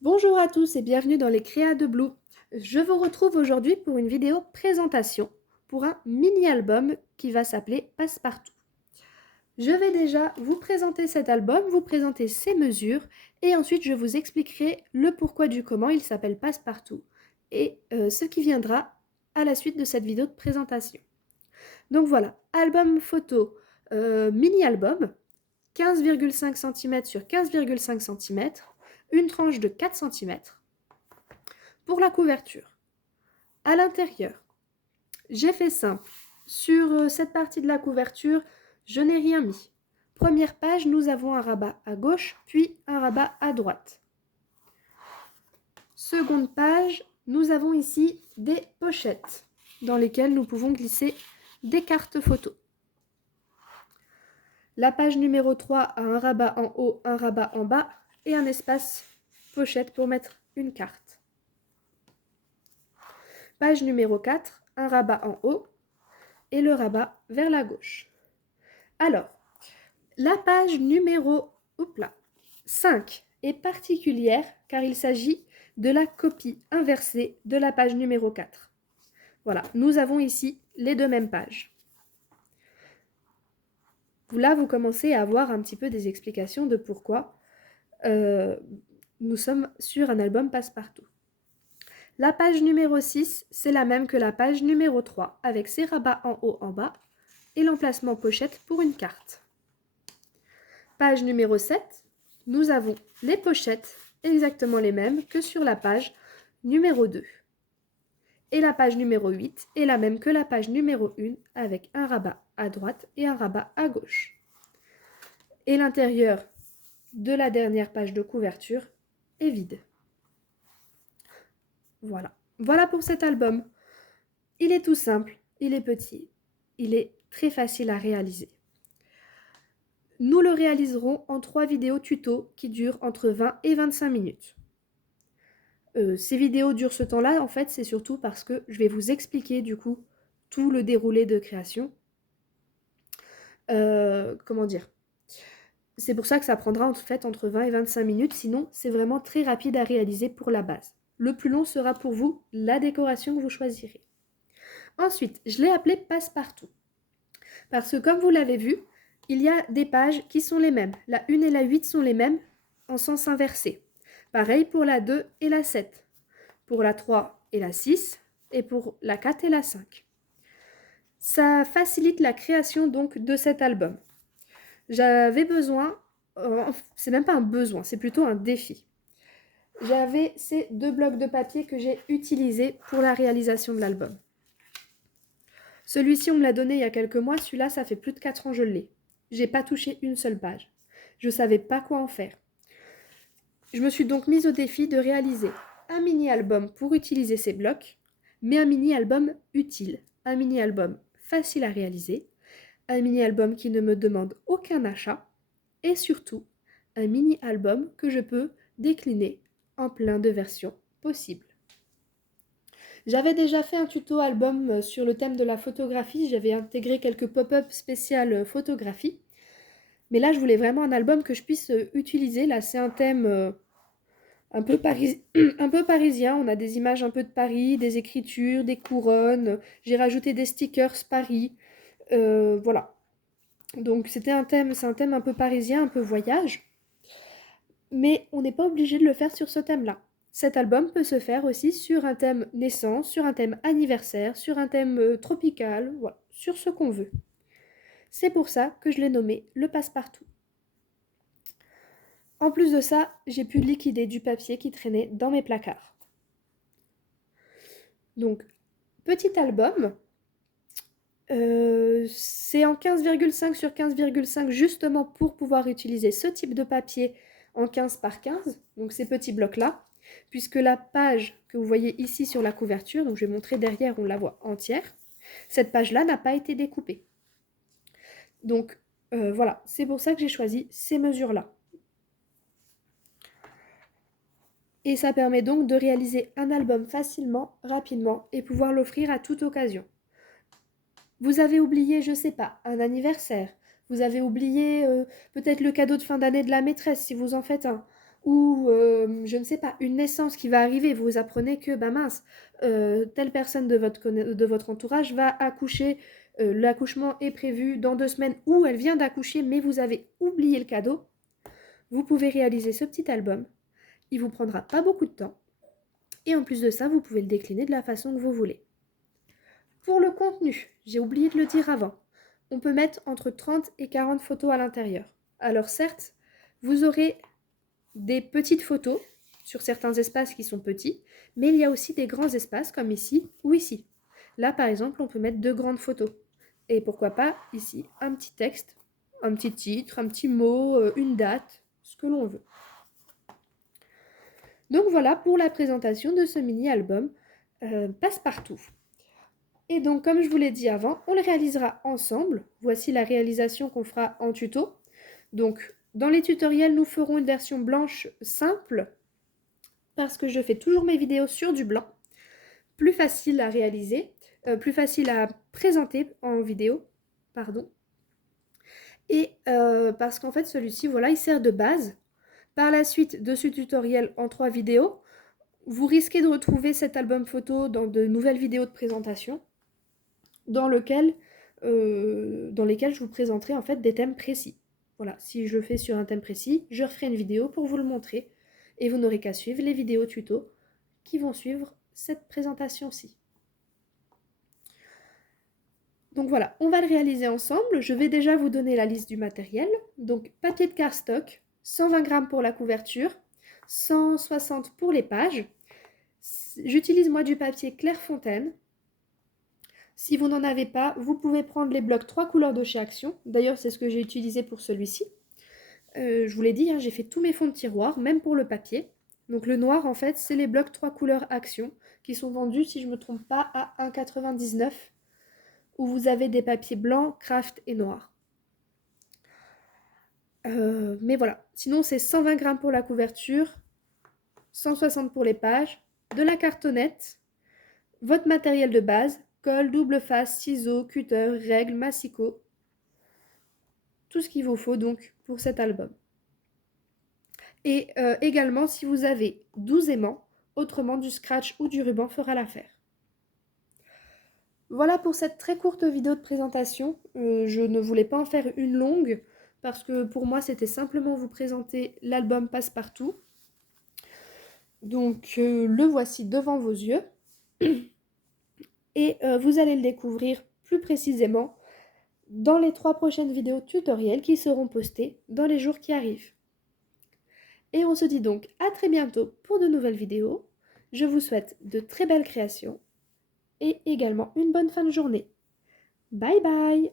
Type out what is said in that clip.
Bonjour à tous et bienvenue dans les Créas de Blue. Je vous retrouve aujourd'hui pour une vidéo présentation pour un mini-album qui va s'appeler Passepartout. Je vais déjà vous présenter cet album, vous présenter ses mesures et ensuite je vous expliquerai le pourquoi du comment il s'appelle Passepartout et ce qui viendra à la suite de cette vidéo de présentation. Donc voilà, album photo mini-album, 15,5 cm sur 15,5 cm, une tranche de 4 cm. Pour la couverture, à l'intérieur, j'ai fait simple. Sur cette partie de la couverture, je n'ai rien mis. Première page, nous avons un rabat à gauche, puis un rabat à droite. Seconde page, nous avons ici des pochettes dans lesquelles nous pouvons glisser des cartes photos. La page numéro 3 a un rabat en haut, un rabat en bas et un espace pochette pour mettre une carte. Page numéro 4, un rabat en haut et le rabat vers la gauche. Alors, la page numéro 5 est particulière car il s'agit de la copie inversée de la page numéro 4. Voilà, nous avons ici les deux mêmes pages. Là, vous commencez à avoir un petit peu des explications de pourquoi nous sommes sur un album Passepartout. La page numéro 6, c'est la même que la page numéro 3, avec ses rabats en haut, en bas, et l'emplacement pochette pour une carte. Page numéro 7, nous avons les pochettes exactement les mêmes que sur la page numéro 2. Et la page numéro 8 est la même que la page numéro 1 avec un rabat à droite et un rabat à gauche. Et l'intérieur de la dernière page de couverture est vide. Voilà. Voilà pour cet album. Il est tout simple, il est petit, il est très facile à réaliser. Nous le réaliserons en 3 vidéos tuto qui durent entre 20 et 25 minutes. Ces vidéos durent ce temps-là, en fait, c'est surtout parce que je vais vous expliquer du coup tout le déroulé de création. Comment dire? C'est pour ça que ça prendra en fait entre 20 et 25 minutes, sinon c'est vraiment très rapide à réaliser pour la base. Le plus long sera pour vous la décoration que vous choisirez. Ensuite, je l'ai appelé Passepartout. Parce que comme vous l'avez vu, il y a des pages qui sont les mêmes. La 1 et la 8 sont les mêmes en sens inversé. Pareil pour la 2 et la 7. Pour la 3 et la 6. Et pour la 4 et la 5. Ça facilite la création donc de cet album. J'avais besoin, c'est même pas un besoin, c'est plutôt un défi. J'avais ces 2 blocs de papier que j'ai utilisés pour la réalisation de l'album. Celui-ci, on me l'a donné il y a quelques mois, celui-là, ça fait plus de 4 ans que je l'ai. J'ai pas touché une seule page. Je savais pas quoi en faire. Je me suis donc mise au défi de réaliser un mini-album pour utiliser ces blocs, mais un mini-album utile, un mini-album facile à réaliser, un mini-album qui ne me demande aucun achat, et surtout, un mini-album que je peux décliner en plein de versions possibles. J'avais déjà fait un tuto album sur le thème de la photographie, j'avais intégré quelques pop-up spéciales photographie, mais là je voulais vraiment un album que je puisse utiliser. Là c'est un thème un peu, un peu parisien, on a des images un peu de Paris, des écritures, des couronnes, j'ai rajouté des stickers Paris, voilà. Donc c'est un thème un peu parisien, un peu voyage, mais on n'est pas obligé de le faire sur ce thème-là. Cet album peut se faire aussi sur un thème naissance, sur un thème anniversaire, sur un thème tropical, voilà, sur ce qu'on veut. C'est pour ça que je l'ai nommé le Passepartout. En plus de ça, j'ai pu liquider du papier qui traînait dans mes placards. Donc, petit album, c'est en 15,5 sur 15,5 justement pour pouvoir utiliser ce type de papier en 15 par 15, donc ces petits blocs-là, puisque la page que vous voyez ici sur la couverture, donc je vais montrer derrière, on la voit entière, cette page-là n'a pas été découpée. Donc voilà, c'est pour ça que j'ai choisi ces mesures-là. Et ça permet donc de réaliser un album facilement, rapidement, et pouvoir l'offrir à toute occasion. Vous avez oublié, je sais pas, un anniversaire. Vous avez oublié peut-être le cadeau de fin d'année de la maîtresse, si vous en faites un. ou je ne sais pas, une naissance qui va arriver, vous apprenez que, bah mince, telle personne de votre entourage va accoucher, l'accouchement est prévu dans 2 semaines, ou elle vient d'accoucher, mais vous avez oublié le cadeau, vous pouvez réaliser ce petit album. Il vous prendra pas beaucoup de temps, et en plus de ça, vous pouvez le décliner de la façon que vous voulez. Pour le contenu, j'ai oublié de le dire avant, on peut mettre entre 30 et 40 photos à l'intérieur. Alors certes, vous aurez des petites photos sur certains espaces qui sont petits, mais il y a aussi des grands espaces comme ici ou ici. Là, par exemple, on peut mettre 2 grandes photos. Et pourquoi pas, ici, un petit texte, un petit titre, un petit mot, une date, ce que l'on veut. Donc voilà pour la présentation de ce mini-album Passe-Partout. Et donc, comme je vous l'ai dit avant, on le réalisera ensemble. Voici la réalisation qu'on fera en tuto. Donc, dans les tutoriels, nous ferons une version blanche simple, parce que je fais toujours mes vidéos sur du blanc. Plus facile à réaliser, plus facile à présenter en vidéo, pardon. Et parce qu'en fait, celui-ci, voilà, il sert de base. Par la suite de ce tutoriel en 3 vidéos, vous risquez de retrouver cet album photo dans de nouvelles vidéos de présentation, dans lesquelles je vous présenterai en fait des thèmes précis. Voilà, si je le fais sur un thème précis, je referai une vidéo pour vous le montrer, et vous n'aurez qu'à suivre les vidéos tuto qui vont suivre cette présentation-ci. Donc voilà, on va le réaliser ensemble. Je vais déjà vous donner la liste du matériel. Donc papier de cardstock, 120 g pour la couverture, 160 pour les pages. J'utilise moi du papier Clairefontaine. Si vous n'en avez pas, vous pouvez prendre les blocs 3 couleurs de chez Action. D'ailleurs, c'est ce que j'ai utilisé pour celui-ci. Je vous l'ai dit, hein, j'ai fait tous mes fonds de tiroir, même pour le papier. Donc le noir, en fait, c'est les blocs 3 couleurs Action, qui sont vendus, si je ne me trompe pas, à 1,99 €, où vous avez des papiers blancs, craft et noirs. Mais voilà, sinon c'est 120 g pour la couverture, 160 pour les pages, de la cartonnette, votre matériel de base, colle, double face, ciseaux, cutter, règles, massicot, tout ce qu'il vous faut donc pour cet album. Et également, si vous avez 12 aimants, autrement du scratch ou du ruban fera l'affaire. Voilà pour cette très courte vidéo de présentation. Je ne voulais pas en faire une longue parce que pour moi c'était simplement vous présenter l'album Passe-Partout. Donc le voici devant vos yeux et vous allez le découvrir plus précisément dans les 3 prochaines vidéos tutoriels qui seront postées dans les jours qui arrivent. Et on se dit donc à très bientôt pour de nouvelles vidéos. Je vous souhaite de très belles créations et également une bonne fin de journée. Bye bye!